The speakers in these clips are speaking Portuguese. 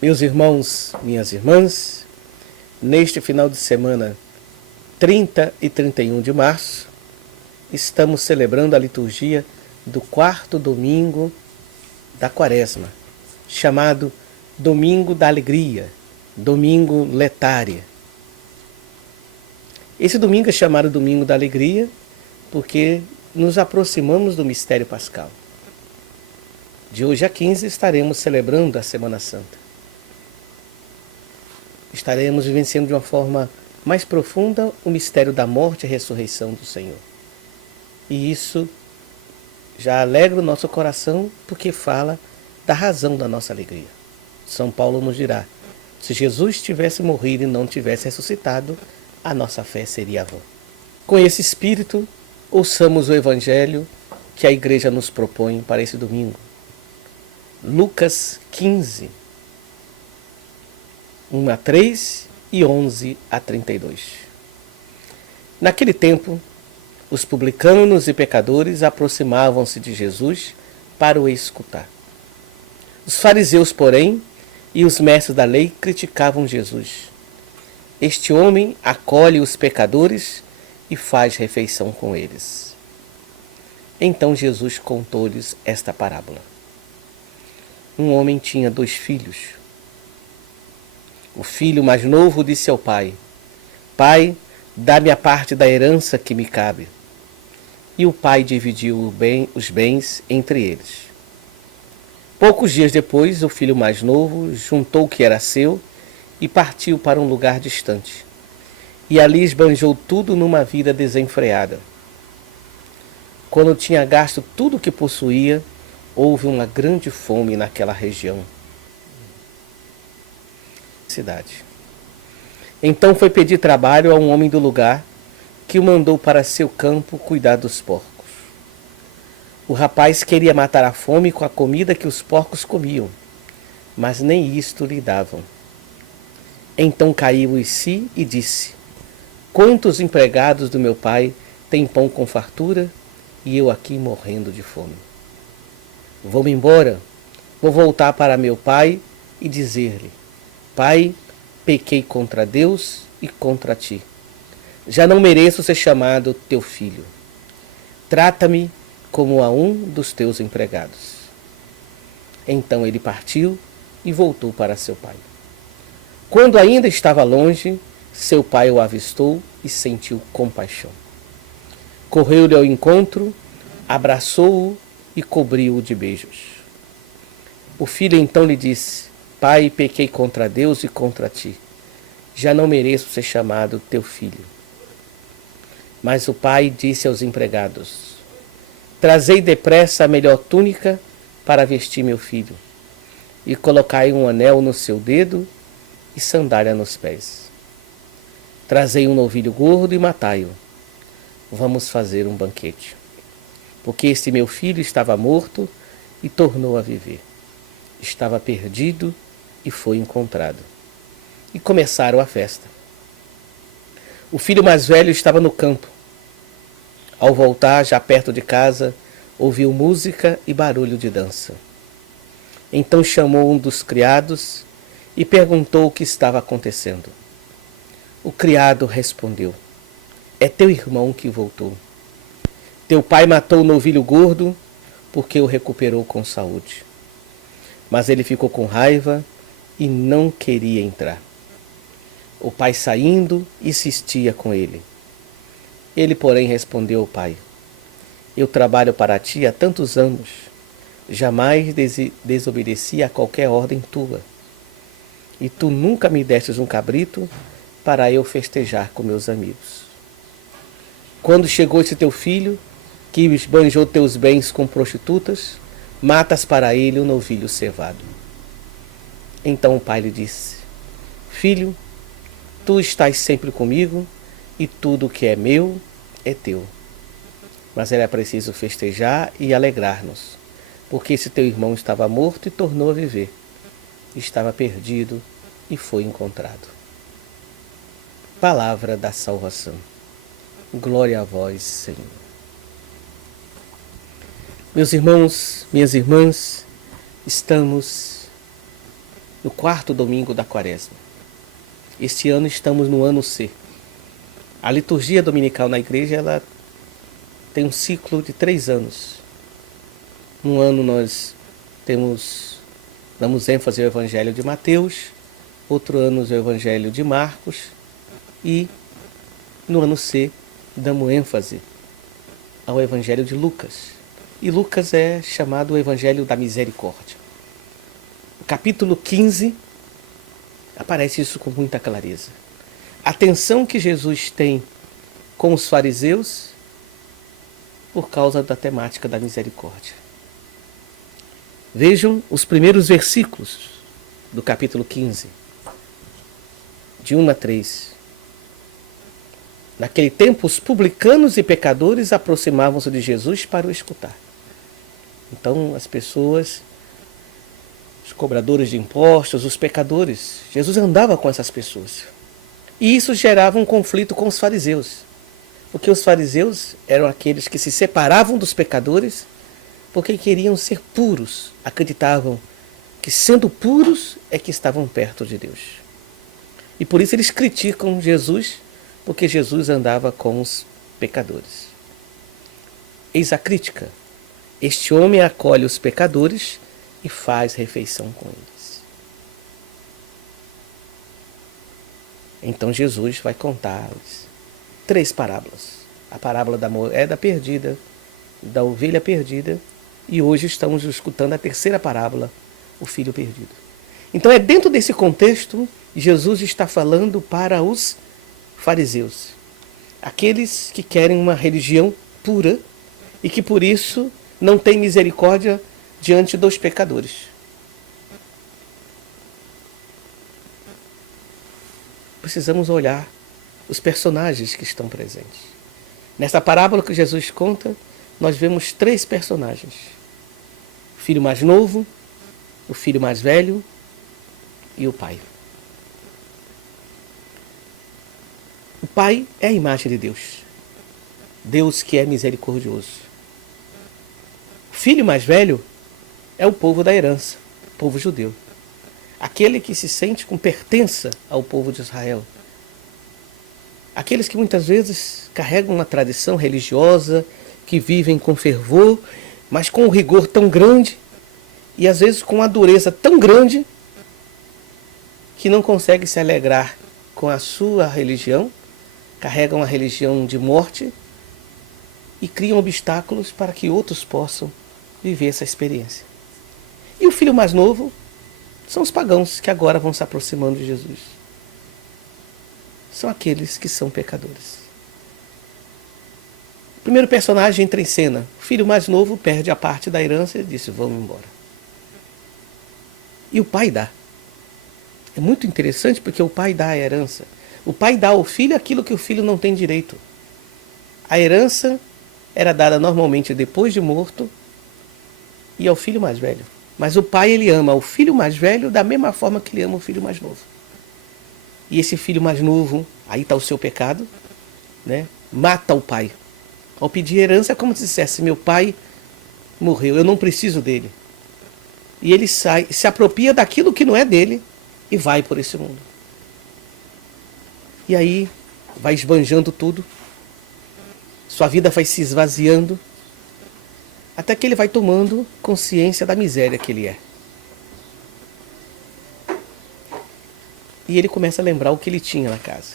Meus irmãos, minhas irmãs, neste final de semana 30 e 31 de março, estamos celebrando a liturgia do quarto domingo da Quaresma, chamado Domingo da Alegria, Domingo Letária. Esse domingo é chamado Domingo da Alegria porque nos aproximamos do mistério pascal. De hoje a 15 estaremos celebrando a Semana Santa. Estaremos vivenciando de uma forma mais profunda o mistério da morte e ressurreição do Senhor. E isso já alegra o nosso coração porque fala da razão da nossa alegria. São Paulo nos dirá: se Jesus tivesse morrido e não tivesse ressuscitado, a nossa fé seria vã. Com esse espírito, ouçamos o Evangelho que a Igreja nos propõe para esse domingo. Lucas 15, 1 a 3 e 11 a 32. Naquele tempo, os publicanos e pecadores aproximavam-se de Jesus para o escutar. Os fariseus, porém, e os mestres da lei criticavam Jesus. Este homem acolhe os pecadores e faz refeição com eles. Então Jesus contou-lhes esta parábola. Um homem tinha 2 filhos. O filho mais novo disse ao pai: Pai, dá-me a parte da herança que me cabe. E o pai dividiu os bens entre eles. Poucos dias depois, o filho mais novo juntou o que era seu e partiu para um lugar distante. E ali esbanjou tudo numa vida desenfreada. Quando tinha gasto tudo o que possuía, houve uma grande fome naquela região. Cidade. Então foi pedir trabalho a um homem do lugar, que o mandou para seu campo cuidar dos porcos. O rapaz queria matar a fome com a comida que os porcos comiam, mas nem isto lhe davam. Então caiu em si e disse: Quantos empregados do meu pai têm pão com fartura e eu aqui morrendo de fome? Vou-me embora, vou voltar para meu pai e dizer-lhe: Pai, pequei contra Deus e contra ti. Já não mereço ser chamado teu filho. Trata-me como a um dos teus empregados. Então ele partiu e voltou para seu pai. Quando ainda estava longe, seu pai o avistou e sentiu compaixão. Correu-lhe ao encontro, abraçou-o e cobriu-o de beijos. O filho então lhe disse: Pai, pequei contra Deus e contra ti. Já não mereço ser chamado teu filho. Mas o pai disse aos empregados: Trazei depressa a melhor túnica para vestir meu filho, e colocai um anel no seu dedo e sandália nos pés. Trazei um novilho gordo e matai-o. Vamos fazer um banquete. Porque este meu filho estava morto e tornou a viver. Estava perdido e foi encontrado. E começaram a festa. O filho mais velho estava no campo. Ao voltar, já perto de casa, ouviu música e barulho de dança. Então chamou um dos criados e perguntou o que estava acontecendo. O criado respondeu: É teu irmão que voltou. Teu pai matou o novilho gordo porque o recuperou com saúde. Mas ele ficou com raiva e não queria entrar. O pai saindo insistia com ele. Ele, porém, respondeu ao pai: Eu trabalho para ti há tantos anos, jamais desobedeci a qualquer ordem tua. E tu nunca me destes um cabrito para eu festejar com meus amigos. Quando chegou esse teu filho, que esbanjou teus bens com prostitutas, matas para ele o novilho cevado. Então o pai lhe disse: Filho, tu estás sempre comigo, e tudo o que é meu é teu. Mas era preciso festejar e alegrar-nos, porque esse teu irmão estava morto e tornou a viver. Estava perdido e foi encontrado. Palavra da salvação. Glória a vós, Senhor. Meus irmãos, minhas irmãs, estamos no 4º domingo da Quaresma. Este ano estamos no ano C. A liturgia dominical na igreja ela tem um ciclo de 3 anos. Um ano nós damos ênfase ao Evangelho de Mateus, outro ano ao Evangelho de Marcos e no ano C damos ênfase ao Evangelho de Lucas. E Lucas é chamado o Evangelho da Misericórdia. No capítulo 15 aparece isso com muita clareza. A tensão que Jesus tem com os fariseus por causa da temática da misericórdia. Vejam os primeiros versículos do capítulo 15, de 1 a 3. Naquele tempo, os publicanos e pecadores aproximavam-se de Jesus para o escutar. Então, as pessoas, os cobradores de impostos, os pecadores, Jesus andava com essas pessoas. E isso gerava um conflito com os fariseus. Porque os fariseus eram aqueles que se separavam dos pecadores porque queriam ser puros. Acreditavam que sendo puros é que estavam perto de Deus. E por isso eles criticam Jesus, porque Jesus andava com os pecadores. Eis a crítica. Este homem acolhe os pecadores e faz refeição com eles. Então Jesus vai contar-lhes 3 parábolas. A parábola da moeda perdida, da ovelha perdida, e hoje estamos escutando a 3ª parábola, o filho perdido. Então é dentro desse contexto, Jesus está falando para os fariseus, aqueles que querem uma religião pura e que por isso não têm misericórdia diante dos pecadores. Precisamos olhar os personagens que estão presentes. Nessa parábola que Jesus conta, nós vemos 3 personagens. O filho mais novo, o filho mais velho e o pai. O pai é a imagem de Deus. Deus que é misericordioso. O filho mais velho é o povo da herança, o povo judeu. Aquele que se sente com pertença ao povo de Israel. Aqueles que muitas vezes carregam uma tradição religiosa, que vivem com fervor, mas com um rigor tão grande e às vezes com uma dureza tão grande que não conseguem se alegrar com a sua religião, carregam a religião de morte e criam obstáculos para que outros possam viver essa experiência. E o filho mais novo são os pagãos que agora vão se aproximando de Jesus. São aqueles que são pecadores. O primeiro personagem entra em cena. O filho mais novo perde a parte da herança e disse, vamos embora. E o pai dá. É muito interessante porque o pai dá a herança. O pai dá ao filho aquilo que o filho não tem direito. A herança era dada normalmente depois de morto e ao filho mais velho. Mas o pai, ele ama o filho mais velho da mesma forma que ele ama o filho mais novo. E esse filho mais novo, aí está o seu pecado, né? Mata o pai. Ao pedir herança é como se dissesse, meu pai morreu, eu não preciso dele. E ele sai, se apropria daquilo que não é dele e vai por esse mundo. E aí vai esbanjando tudo, sua vida vai se esvaziando, até que ele vai tomando consciência da miséria que ele é. E ele começa a lembrar o que ele tinha na casa.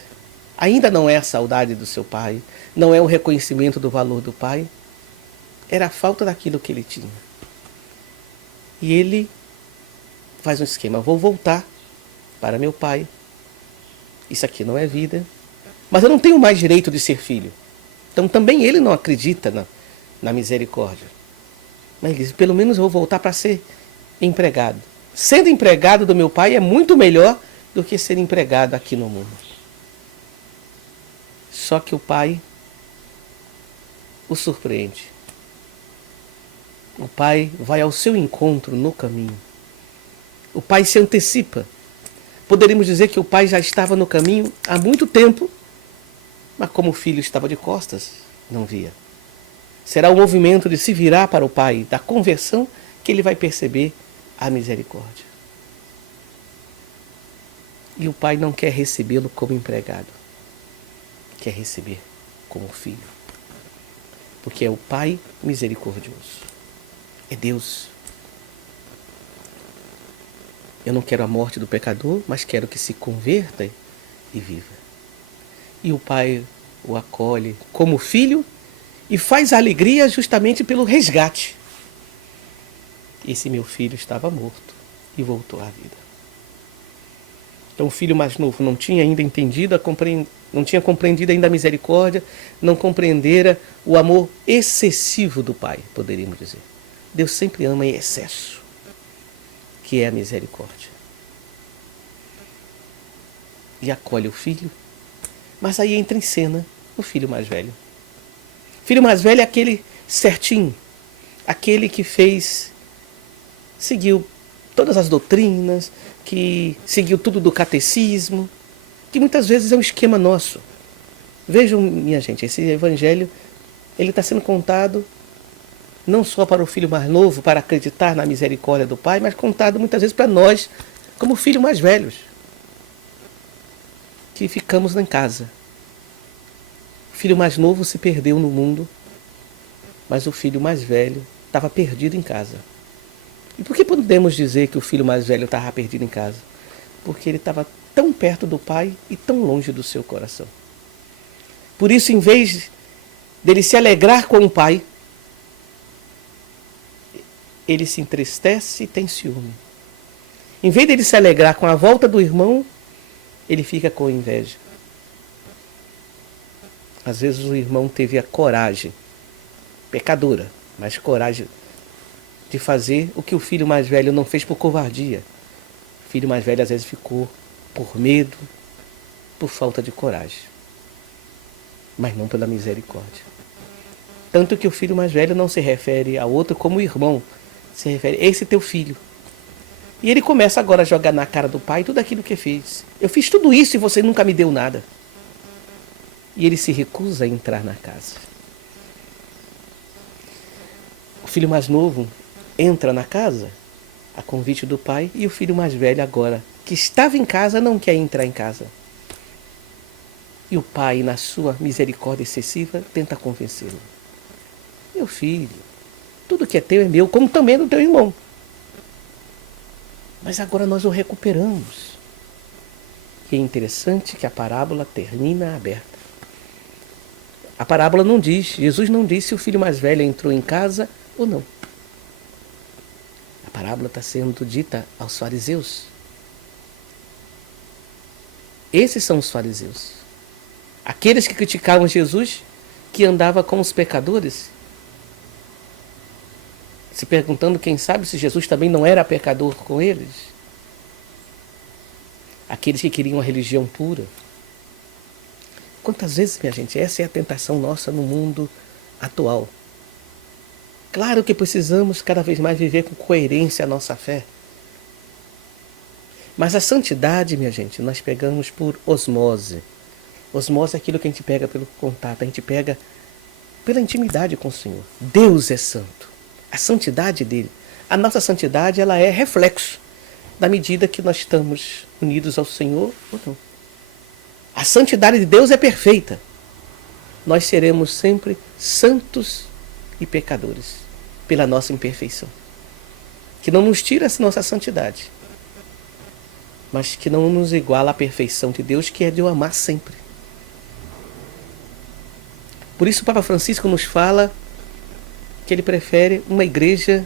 Ainda não é a saudade do seu pai, não é o reconhecimento do valor do pai, era a falta daquilo que ele tinha. E ele faz um esquema, vou voltar para meu pai, isso aqui não é vida, mas eu não tenho mais direito de ser filho. Então também ele não acredita na misericórdia. Mas ele diz, pelo menos eu vou voltar para ser empregado. Sendo empregado do meu pai é muito melhor do que ser empregado aqui no mundo. Só que o pai o surpreende. O pai vai ao seu encontro no caminho. O pai se antecipa. Poderíamos dizer que o pai já estava no caminho há muito tempo, mas como o filho estava de costas, não via. Será o movimento de se virar para o pai, da conversão, que ele vai perceber a misericórdia. E o pai não quer recebê-lo como empregado, quer receber como filho. Porque é o Pai misericordioso. É Deus. Eu não quero a morte do pecador, mas quero que se converta e viva. E o Pai o acolhe como filho e faz alegria justamente pelo resgate. Esse meu filho estava morto e voltou à vida. Então o filho mais novo não tinha ainda entendido, não tinha compreendido ainda a misericórdia, não compreendera o amor excessivo do Pai, poderíamos dizer. Deus sempre ama em excesso, que é a misericórdia. E acolhe o filho, mas aí entra em cena o filho mais velho. O filho mais velho é aquele certinho, aquele que seguiu todas as doutrinas, que seguiu tudo do catecismo, que muitas vezes é um esquema nosso. Vejam, minha gente, esse evangelho, ele está sendo contado não só para o filho mais novo, para acreditar na misericórdia do Pai, mas contado muitas vezes para nós, como filhos mais velhos, que ficamos em casa. O filho mais novo se perdeu no mundo, mas o filho mais velho estava perdido em casa. E por que podemos dizer que o filho mais velho estava perdido em casa? Porque ele estava tão perto do Pai e tão longe do seu coração. Por isso, em vez dele se alegrar com o Pai, ele se entristece e tem ciúme. Em vez dele se alegrar com a volta do irmão, ele fica com inveja. Às vezes o irmão teve a coragem, pecadora, mas coragem de fazer o que o filho mais velho não fez por covardia. O filho mais velho às vezes ficou por medo, por falta de coragem, mas não pela misericórdia. Tanto que o filho mais velho não se refere ao outro como irmão, se refere a esse teu filho. E ele começa agora a jogar na cara do pai tudo aquilo que fez. Eu fiz tudo isso e você nunca me deu nada. E ele se recusa a entrar na casa. O filho mais novo entra na casa a convite do pai e o filho mais velho agora, que estava em casa, não quer entrar em casa. E o pai, na sua misericórdia excessiva, tenta convencê-lo. Meu filho, tudo que é teu é meu, como também é do teu irmão. Mas agora nós o recuperamos. E é interessante que a parábola termina aberta. A parábola não diz, Jesus não disse se o filho mais velho entrou em casa ou não. A parábola está sendo dita aos fariseus. Esses são os fariseus. Aqueles que criticavam Jesus, que andava com os pecadores, se perguntando, quem sabe, se Jesus também não era pecador com eles. Aqueles que queriam a religião pura. Quantas vezes, minha gente, essa é a tentação nossa no mundo atual. Claro que precisamos cada vez mais viver com coerência a nossa fé. Mas a santidade, minha gente, nós pegamos por osmose. Osmose é aquilo que a gente pega pelo contato, a gente pega pela intimidade com o Senhor. Deus é santo. A santidade dele. A nossa santidade, ela é reflexo da medida que nós estamos unidos ao Senhor ou não. A santidade de Deus é perfeita. Nós seremos sempre santos e pecadores pela nossa imperfeição. Que não nos tira essa nossa santidade, mas que não nos iguala à perfeição de Deus, que é de o amar sempre. Por isso o Papa Francisco nos fala que ele prefere uma igreja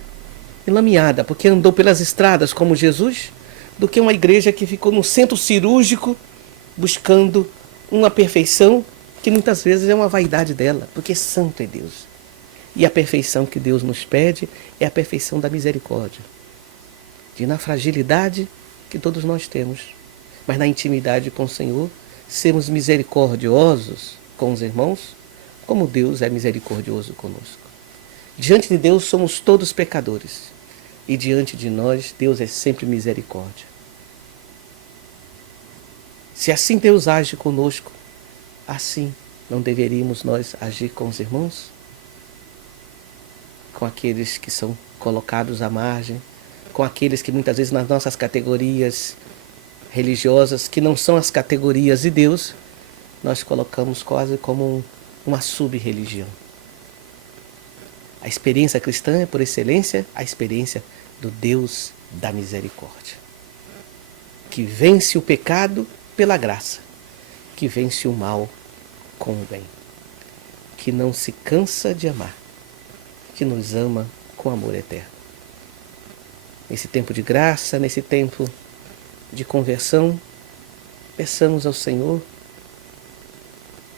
enlameada, porque andou pelas estradas como Jesus, do que uma igreja que ficou no centro cirúrgico buscando uma perfeição que muitas vezes é uma vaidade dela, porque santo é Deus. E a perfeição que Deus nos pede é a perfeição da misericórdia. De na fragilidade que todos nós temos, mas na intimidade com o Senhor, sermos misericordiosos com os irmãos, como Deus é misericordioso conosco. Diante de Deus somos todos pecadores, e diante de nós Deus é sempre misericórdia. Se assim Deus age conosco, assim não deveríamos nós agir com os irmãos? Com aqueles que são colocados à margem, com aqueles que muitas vezes nas nossas categorias religiosas que não são as categorias de Deus, nós colocamos quase como uma sub-religião. A experiência cristã é, por excelência, a experiência do Deus da misericórdia, que vence o pecado pela graça, que vence o mal com o bem, que não se cansa de amar, que nos ama com amor eterno. Nesse tempo de graça, nesse tempo de conversão, peçamos ao Senhor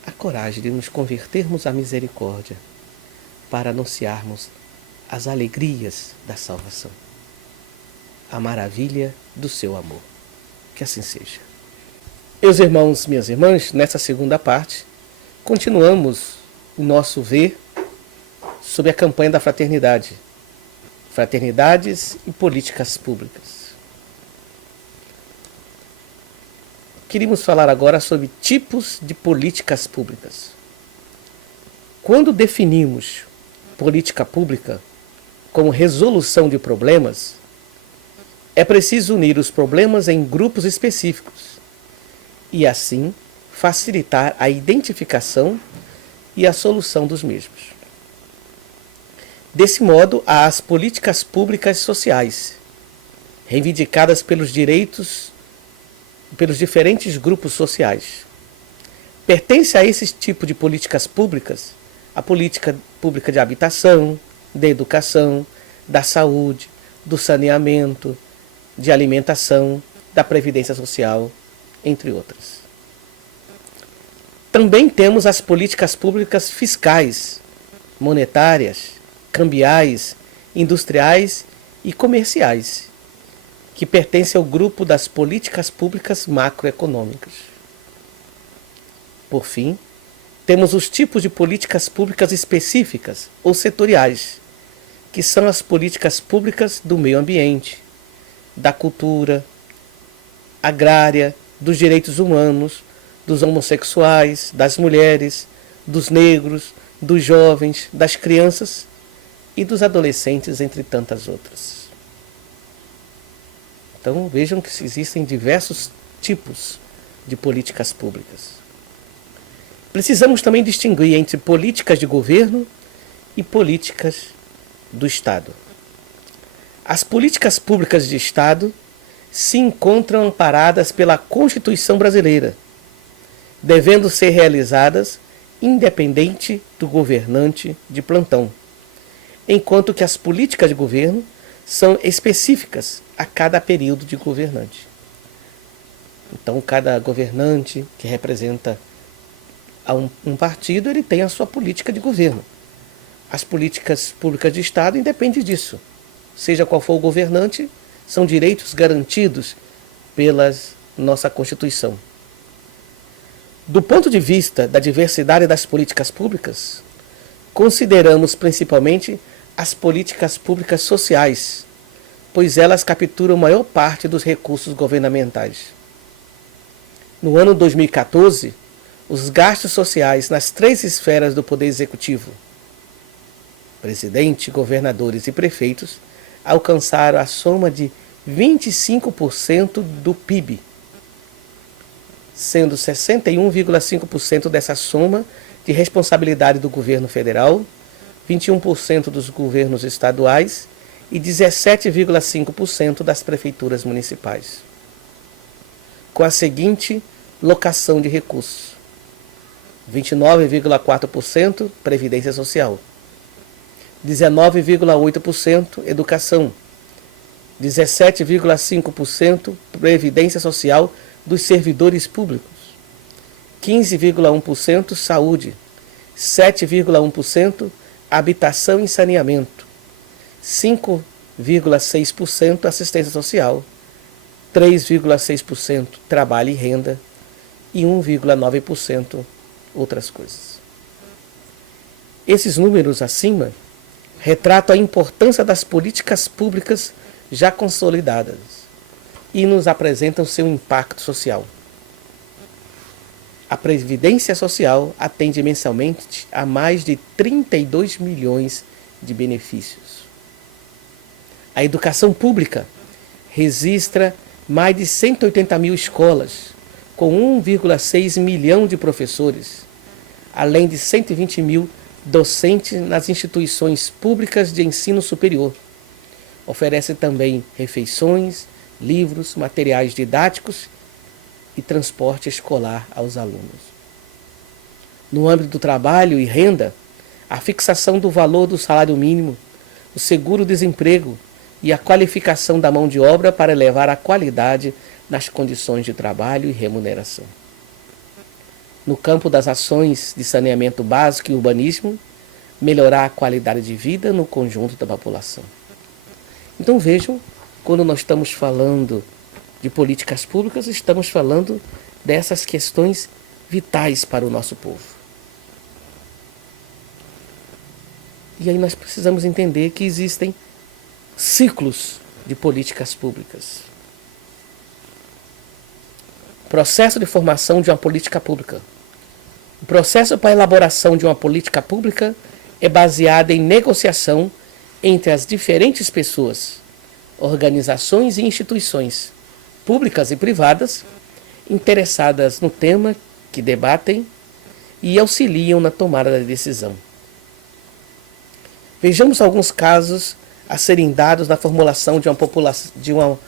a coragem de nos convertermos à misericórdia para anunciarmos as alegrias da salvação, a maravilha do seu amor. Que assim seja. Meus irmãos, minhas irmãs, nessa segunda parte, continuamos o nosso ver sobre a campanha da fraternidade, fraternidades e políticas públicas. Queríamos falar agora sobre tipos de políticas públicas. Quando definimos política pública como resolução de problemas, é preciso unir os problemas em grupos específicos e, assim, facilitar a identificação e a solução dos mesmos. Desse modo, há as políticas públicas sociais, reivindicadas pelos diferentes grupos sociais. Pertence a esse tipo de políticas públicas a política pública de habitação, de educação, da saúde, do saneamento, de alimentação, da previdência social, entre outras. Também temos as políticas públicas fiscais, monetárias, cambiais, industriais e comerciais, que pertencem ao grupo das políticas públicas macroeconômicas. Por fim, temos os tipos de políticas públicas específicas ou setoriais, que são as políticas públicas do meio ambiente, da cultura, agrária, dos direitos humanos, dos homossexuais, das mulheres, dos negros, dos jovens, das crianças e dos adolescentes, entre tantas outras. Então vejam que existem diversos tipos de políticas públicas. Precisamos também distinguir entre políticas de governo e políticas do Estado. As políticas públicas de Estado se encontram amparadas pela Constituição brasileira, devendo ser realizadas independente do governante de plantão, enquanto que as políticas de governo são específicas a cada período de governante. Então, cada governante que representa a um partido, ele tem a sua política de governo. As políticas públicas de Estado independem disso. Seja qual for o governante, são direitos garantidos pela nossa Constituição. Do ponto de vista da diversidade das políticas públicas, consideramos principalmente as políticas públicas sociais, pois elas capturam a maior parte dos recursos governamentais. No ano 2014, os gastos sociais nas 3 esferas do Poder Executivo, presidente, governadores e prefeitos, alcançaram a soma de 25% do PIB, sendo 61,5% dessa soma de responsabilidade do governo federal, 21% dos governos estaduais e 17,5% das prefeituras municipais. Com a seguinte locação de recursos: 29,4% Previdência Social, 19,8% Educação, 17,5% Previdência Social dos servidores públicos, 15,1% Saúde, 7,1% Habitação e Saneamento, 5,6% Assistência Social, 3,6% Trabalho e Renda e 1,9% outras coisas. Esses números acima retratam a importância das políticas públicas já consolidadas e nos apresentam seu impacto social. A Previdência Social atende mensalmente a mais de 32 milhões de benefícios. A educação pública registra mais de 180 mil escolas, com 1,6 milhão de professores, além de 120 mil docentes nas instituições públicas de ensino superior. Oferece também refeições, livros, materiais didáticos e transporte escolar aos alunos. No âmbito do trabalho e renda, a fixação do valor do salário mínimo, o seguro-desemprego e a qualificação da mão de obra para elevar a qualidade nas condições de trabalho e remuneração. No campo das ações de saneamento básico e urbanismo, melhorar a qualidade de vida no conjunto da população. Então vejam, quando nós estamos falando de políticas públicas, estamos falando dessas questões vitais para o nosso povo. E aí nós precisamos entender que existem ciclos de políticas públicas. Processo de formação de uma política pública. O processo para a elaboração de uma política pública é baseado em negociação entre as diferentes pessoas, organizações e instituições, públicas e privadas, interessadas no tema que debatem e auxiliam na tomada da decisão. Vejamos alguns casos a serem dados na formulação de uma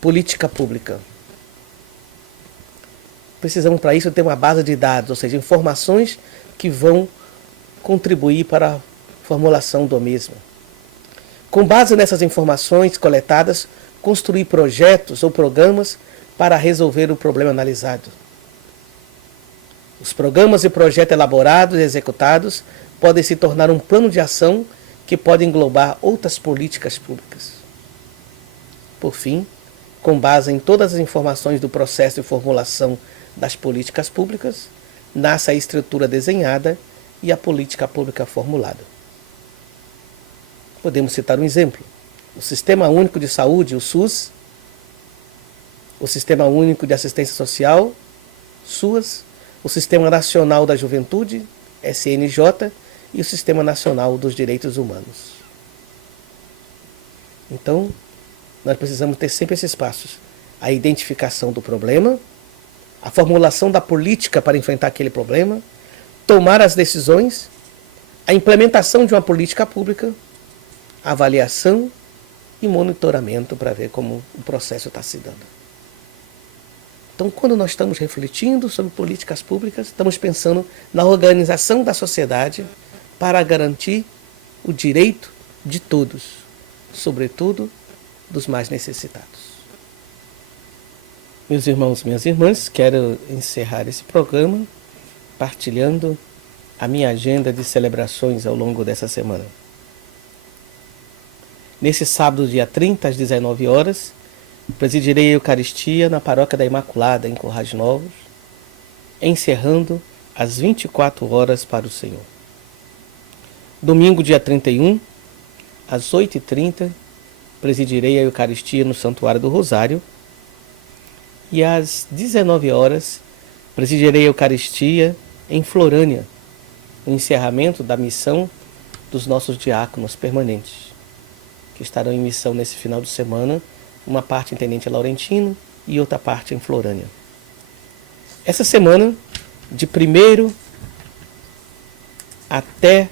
política pública. Precisamos, para isso, ter uma base de dados, ou seja, informações que vão contribuir para a formulação do mesmo. Com base nessas informações coletadas, construir projetos ou programas para resolver o problema analisado. Os programas e projetos elaborados e executados podem se tornar um plano de ação que pode englobar outras políticas públicas. Por fim, com base em todas as informações do processo de formulação das políticas públicas, nasce a estrutura desenhada e a política pública formulada. Podemos citar um exemplo. O Sistema Único de Saúde, o SUS, o Sistema Único de Assistência Social, SUAS, o Sistema Nacional da Juventude, SNJ, e o Sistema Nacional dos Direitos Humanos. Então, nós precisamos ter sempre esses passos. A identificação do problema, a formulação da política para enfrentar aquele problema, tomar as decisões, a implementação de uma política pública, a avaliação e monitoramento para ver como o processo está se dando. Então, quando nós estamos refletindo sobre políticas públicas, estamos pensando na organização da sociedade para garantir o direito de todos, sobretudo dos mais necessitados. Meus irmãos, minhas irmãs, quero encerrar esse programa partilhando a minha agenda de celebrações ao longo dessa semana. Nesse sábado, dia 30, às 19 horas, presidirei a Eucaristia na Paróquia da Imaculada, em Currais Novos, encerrando às 24 horas para o Senhor. Domingo, dia 31, às 8h30, presidirei a Eucaristia no Santuário do Rosário e às 19 horas presidirei a Eucaristia em Florânia, no encerramento da missão dos nossos diáconos permanentes, que estarão em missão nesse final de semana, uma parte em Tenente Laurentino e outra parte em Florânia. Essa semana, de 1º até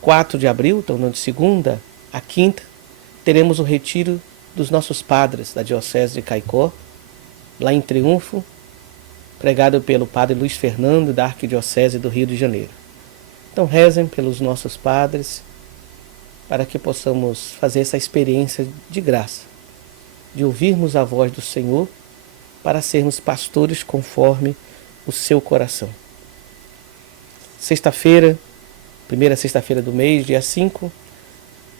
4 de abril, então de segunda a quinta, teremos o retiro dos nossos padres da Diocese de Caicó, lá em Triunfo, pregado pelo padre Luiz Fernando, da Arquidiocese do Rio de Janeiro. Então rezem pelos nossos padres, para que possamos fazer essa experiência de graça, de ouvirmos a voz do Senhor, para sermos pastores conforme o seu coração. Sexta-feira, primeira sexta-feira do mês, dia 5,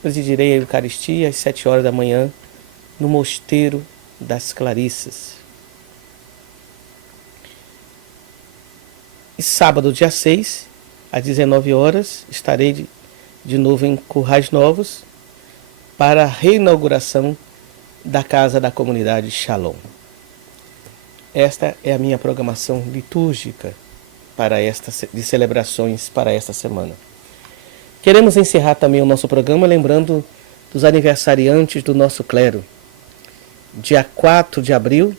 presidirei a Eucaristia às 7 horas da manhã, no Mosteiro das Clarissas. E sábado, dia 6, às 19 horas, estarei de novo em Currais Novos para a reinauguração da Casa da Comunidade Shalom. Esta é a minha programação litúrgica de celebrações para esta semana. Queremos encerrar também o nosso programa lembrando dos aniversariantes do nosso clero. Dia 4 de abril,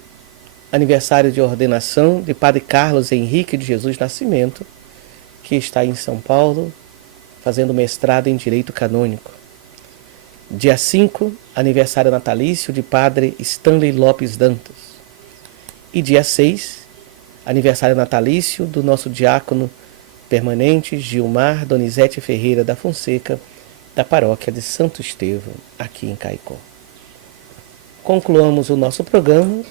aniversário de ordenação de Padre Carlos Henrique de Jesus Nascimento, que está em São Paulo, fazendo mestrado em Direito Canônico. Dia 5, aniversário natalício de Padre Stanley Lopes Dantas. E dia 6, aniversário natalício do nosso diácono permanente Gilmar Donizete Ferreira da Fonseca, da paróquia de Santo Estevão, aqui em Caicó. Concluamos o nosso programa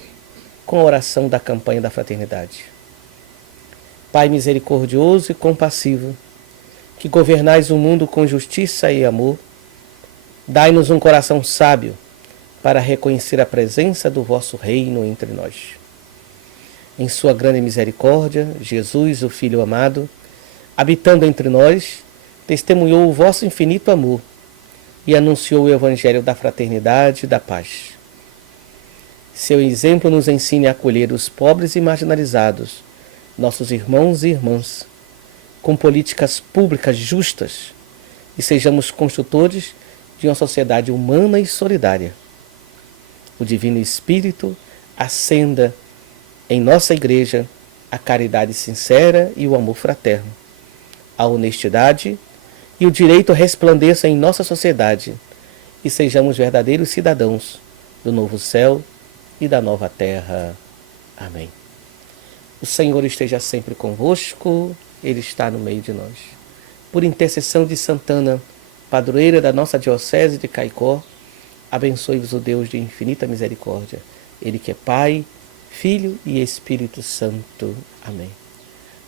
com a oração da campanha da fraternidade. Pai misericordioso e compassivo, que governais o mundo com justiça e amor, dai-nos um coração sábio para reconhecer a presença do vosso reino entre nós. Em sua grande misericórdia, Jesus, o Filho amado, habitando entre nós, testemunhou o vosso infinito amor e anunciou o evangelho da fraternidade e da paz. Seu exemplo nos ensine a acolher os pobres e marginalizados, nossos irmãos e irmãs, com políticas públicas justas, e sejamos construtores de uma sociedade humana e solidária. O Divino Espírito acenda em nossa Igreja a caridade sincera e o amor fraterno, a honestidade e o direito resplandeça em nossa sociedade, e sejamos verdadeiros cidadãos do novo céu e da nova terra. Amém. O Senhor esteja sempre convosco, Ele está no meio de nós. Por intercessão de Santana, padroeira da nossa diocese de Caicó, abençoe-vos o Deus de infinita misericórdia, Ele que é Pai, Filho e Espírito Santo. Amém.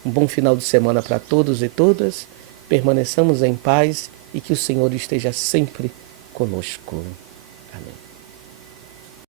Um bom final de semana para todos e todas, permaneçamos em paz e que o Senhor esteja sempre conosco. Amém.